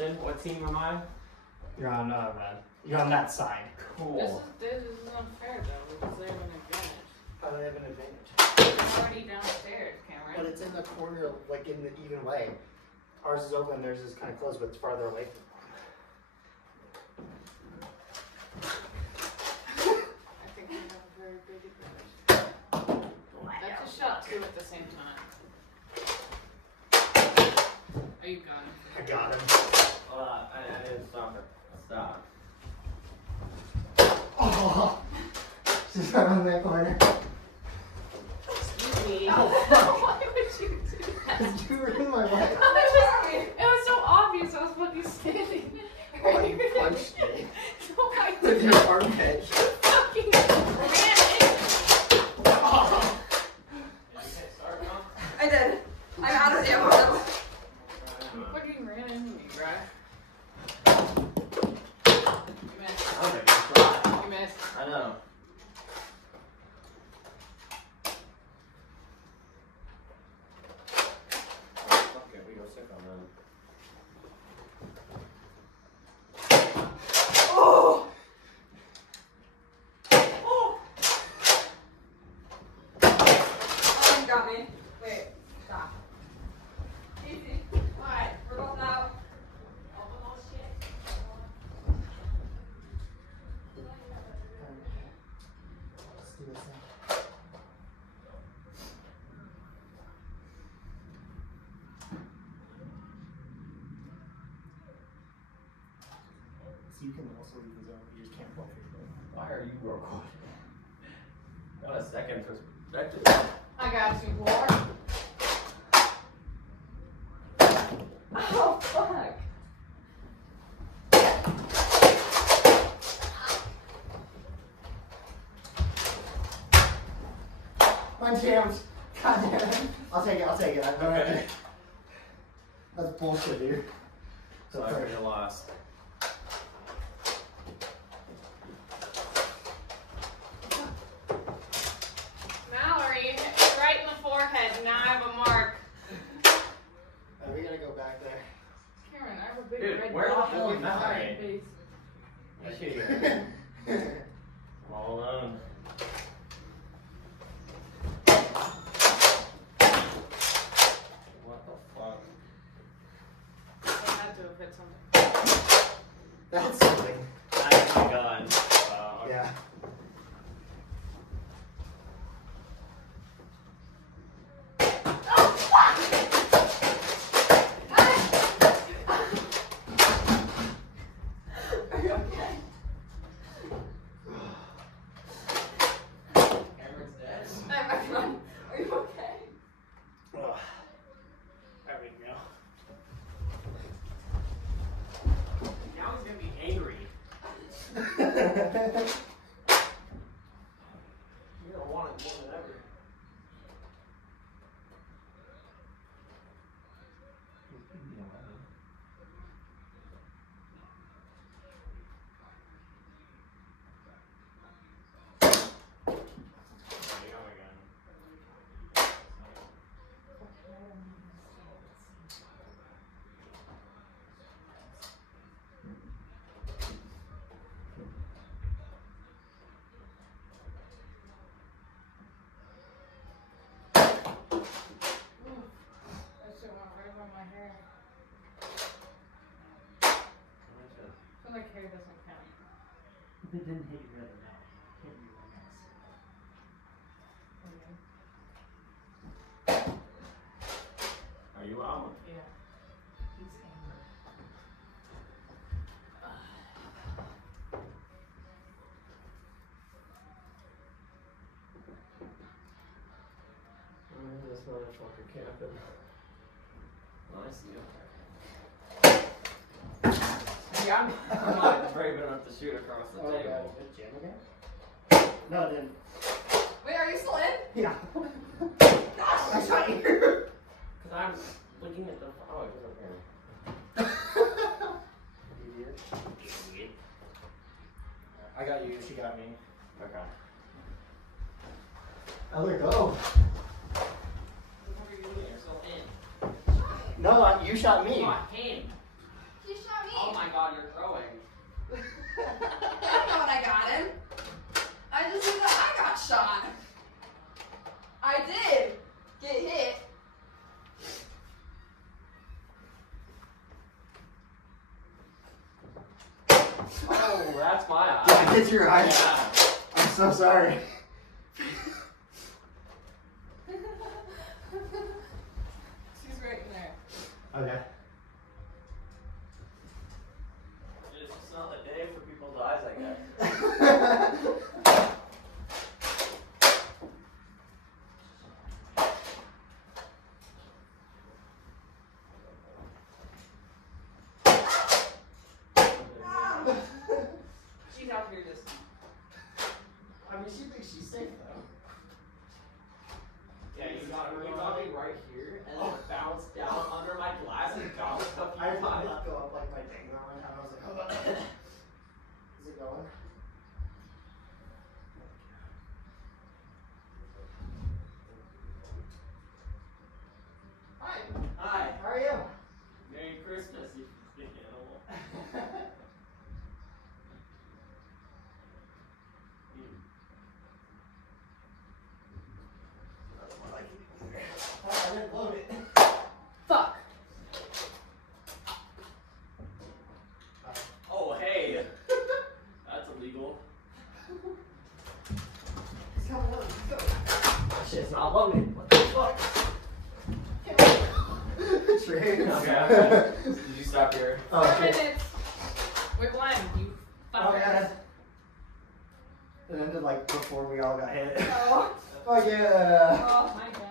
question. What team am I? You're on red. You're on that side. Cool. This is unfair though, because they have an advantage. How do they have an advantage? It's already downstairs, Cameron. But it's in the corner, like in the even way. Ours is open, theirs is kind of closed, but it's farther away from I think we have a very big advantage. That's a shot too at the same time. Oh, you got him. I got him. I didn't stop it. Stop. Oh! She's right on that corner. Excuse me. Oh, Why would you do that? Because you were in my way. It was so obvious I was fucking standing. Oh, you punched me. No, I With didn't. your armpit. You fucking ran in. Oh. Did you hit start now? I did. I'm out of ammo. You fucking ran into me, bruh. You missed. I was like, try. You missed. I know. Fuck it, we go sick on them. Oh! Oh! Oh, you got me. Wait, stop. Easy. Alright, we're both out. Open those shit. Let's do this thing. So you can also leave the zone, you just can't block it. Why are you recording? Got a second perspective. I got you, boy. Oh, fuck. My jams. God damn it. I'll take it, I'll take it. I don't have to. That's bullshit, dude. Sorry, you lost. Mallory, hit me right in the forehead. Now I have a mark. Are we gonna go back there? Karen, I have a big Dude, red where the dot hell on is my Mallory? face. I see you. I'm all alone. What the fuck? I had to have hit something. That's something. That's my gun. Yeah. Are you okay? Cameron's dead. I'm fine. Are you okay? Ugh. There we go. Now he's gonna be angry. You're gonna want it more than ever. That shit went right on my hair. So like hair doesn't count. If it didn't hit your other mouth, hit your nose. Are you out? Yeah. He's angry. This motherfucker camping. I see him. Yeah, I'm not brave enough to shoot across the Oh, table. God, did it jam again? No, it didn't. Wait, are you still in? Yeah. Gosh, I shot you. Because I'm looking at the. Oh, it was okay. Idiot. Idiot. I got you, she got me. Okay. I let go. What are you doing? You're still in. No, you shot me. Not him. he shot shot. I did get hit. Oh, that's my eye. Did I hit your eye? Yeah. I'm so sorry. She's right in there. Okay. It's just not the day for people's eyes, I guess. She's out here just. I mean, she thinks she's safe though. Yeah, you got me right here, and then it bounced down under my glass and got stuff I in did my eye. not go up like my thing that one time. I was like, hold on. Is it going? Hi. Hi. How are you? Merry Christmas, you big animal. That's more like it. Oh, I didn't load it. Fuck. Oh, hey. That's illegal. It's coming up. Let's go. Shit's not loaded. What the fuck? Train. Okay. Did you stop here? Oh, 4 shit. minutes. With one, you Oh, fucker. yeah. It ended like before we all got hit. Oh. Oh, yeah. Oh my god.